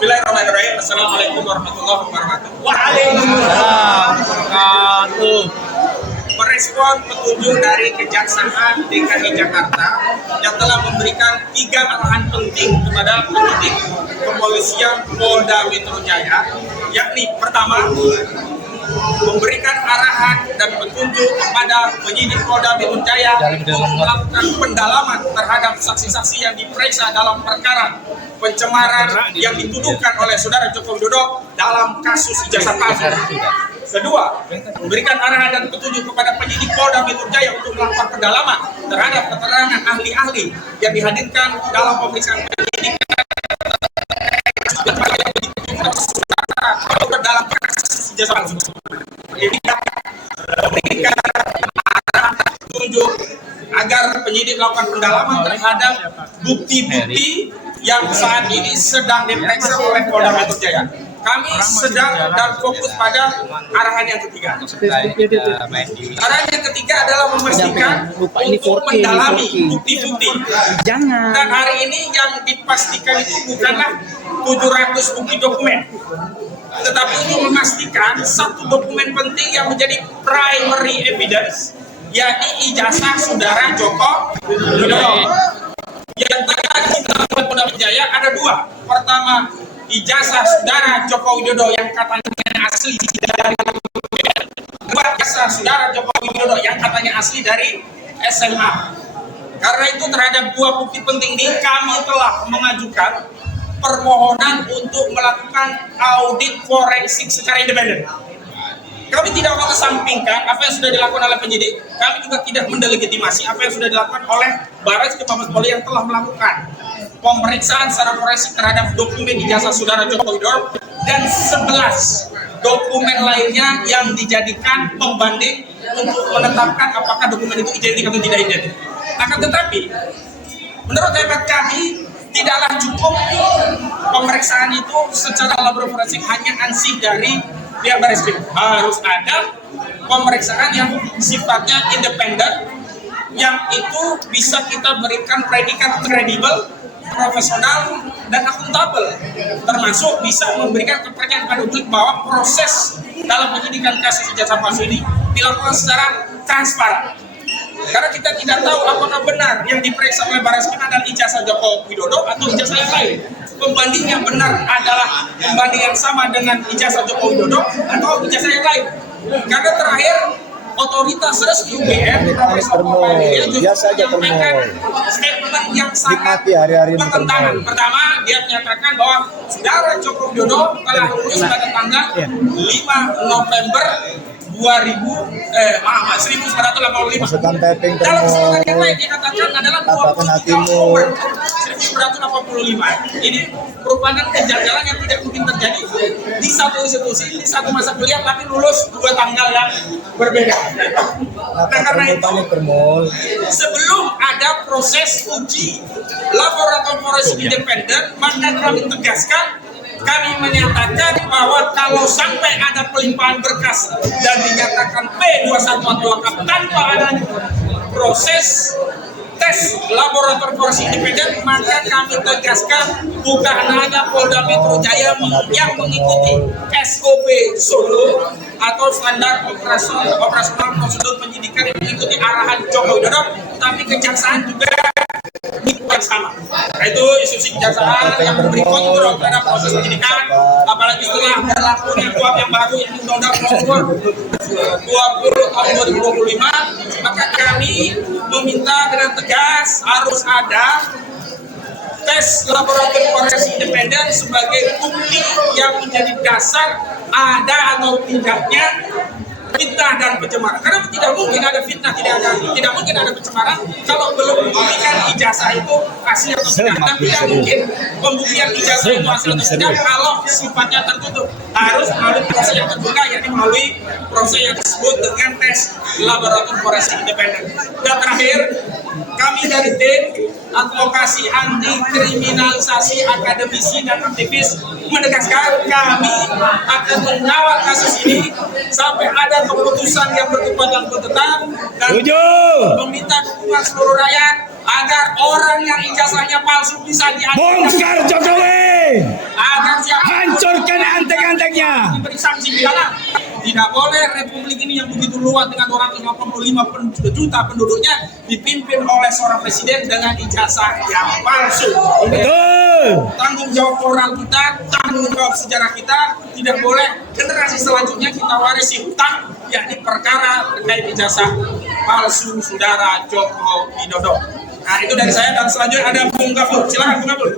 Bismillahirrahmanirrahim. Assalamualaikum warahmatullahi wabarakatuh. Waalaikumsalam wabarakatuh. Merespon petunjuk dari Kejaksaan DKI Jakarta yang telah memberikan 3 arahan penting kepada penyidik kepolisian Polda Metro Jaya, yakni pertama, memberikan arahan dan petunjuk kepada penyidik Polda Metro Jaya untuk melakukan pendalaman terhadap saksi-saksi yang diperiksa dalam perkara pencemaran yang dituduhkan oleh Saudara Joko Widodo dalam kasus ijazah palsu. Kedua, memberikan arahan dan petunjuk kepada penyidik Polda Metro Jaya untuk melakukan pendalaman terhadap keterangan ahli-ahli yang dihadirkan dalam pemeriksaan penyidikan dalam kasus ijazah palsu. Ini memberikan arahan dan petunjuk agar penyidik melakukan pendalaman terhadap bukti-bukti yang saat ini sedang diperiksa oleh Polda Metro Jaya. Kami sedang dan fokus pada arahan yang ketiga. Arahan yang ketiga adalah memastikan untuk mendalami bukti-bukti. Dan hari ini yang dipastikan itu bukanlah 700 bukti dokumen, tetapi untuk memastikan satu dokumen penting yang menjadi primary evidence, yakni ijazah Saudara Joko Widodo. Yang tadi dalam Polda Metro Jaya ada 2. Pertama, ijazah Saudara Joko Widodo yang katanya asli dari ijazah Saudara Joko Widodo yang katanya asli dari SMA. Karena itu terhadap 2 bukti penting ini kami telah mengajukan permohonan untuk melakukan audit forensik secara independen. Kami tidak mengesampingkan apa yang sudah dilakukan oleh penyidik. Kami juga tidak mendelegitimasi apa yang sudah dilakukan oleh Barreskrim Mabes Polri yang telah melakukan pemeriksaan secara forensik terhadap dokumen ijazah Saudara Joko Widodo dan 11 dokumen lainnya yang dijadikan pembanding untuk menetapkan apakah dokumen itu identik atau tidak identik. Akan tetapi, menurut hemat kami, tidaklah cukup pemeriksaan itu secara laboratorium forensik hanya ansih dari pihak Barreskrim. Harus ada pemeriksaan yang sifatnya independen, yang itu bisa kita berikan predikat kredibel, profesional, dan akuntabel, termasuk bisa memberikan kepercayaan kepada publik bahwa proses dalam penyidikan kasus ijazah palsu ini dilakukan secara transparan. Karena kita tidak tahu apakah benar yang diperiksa oleh Barreskrim adalah ijazah Joko Widodo atau ijazah yang lain. Pembanding yang benar adalah pembanding yang sama dengan ijazah Joko Widodo atau ijazah yang lain. Karena terakhir otoritas resmi UGM menyampaikan statement yang sangat bertentangan. Pertama, dia menyatakan bahwa Saudara Joko Widodo telah lulus pada tanggal 5 November 1985. Dalam kesempatan yang lain dikatakan adalah 23 Oktober 1985. Ini merupakan kejanggalan yang tidak mungkin terjadi di satu institusi, di satu masa kuliah, tapi lulus 2 tanggal yang berbeda. Nah, karena itu, sebelum ada proses uji laboratorium forensik independen, maka kami tegaskan, kami menyatakan bahwa kalau sampai ada pelimpahan berkas dan dinyatakan P21 atau lengkap tanpa adanya proses tes laboratorium forensik independen, maka kami tegaskan bukan hanya Polda Metro Jaya yang mengikuti SOP Solo atau standar operasional prosedur penyidikan yang mengikuti arahan Joko Widodo, tapi Kejaksaan juga yang sama. Nah, itu institusi kejaksaan yang memberi kontrol terhadap proses penyidikan, apalagi setelah berlakunya kuhap yang baru, yang Undang-Undang Nomor 20 tahun 2025, maka kami meminta dengan tegas harus ada tes laboratorium forensik independen sebagai bukti yang menjadi dasar ada atau tidaknya fitnah dan pencemaran. Karena tidak mungkin ada fitnah, tidak mungkin ada pencemaran kalau belum membuktikan ijazah itu asli atau tidak. Dan tidak mungkin pembuktian ijazah itu asli atau tidak kalau sifatnya tertutup. Harus melalui proses yang terbuka, yakni melalui proses yang disebut dengan tes laboratorium forensik independen. Dan terakhir, kami dari tim advokasi anti kriminalisasi akademisi dan aktivis menegaskan kami akan mengawal kasus ini sampai ada keputusan yang berkekuatan tetap dan meminta dukungan seluruh rakyat agar orang yang ijazahnya palsu bisa diadili. Bongkar Jokowi! Agar siapa memberi sanksi pidana. Tidak boleh republik ini yang begitu luas dengan 285 juta penduduknya dipimpin oleh seorang presiden dengan ijazah yang palsu. Tanggung jawab moral kita, tanggung jawab sejarah kita. Tidak boleh generasi selanjutnya kita warisi hutang, yakni perkara terkait ijazah palsu saudara Joko Widodo. Nah, itu dari saya, dan selanjutnya ada Bung Gafur. Silakan Bung Gafur.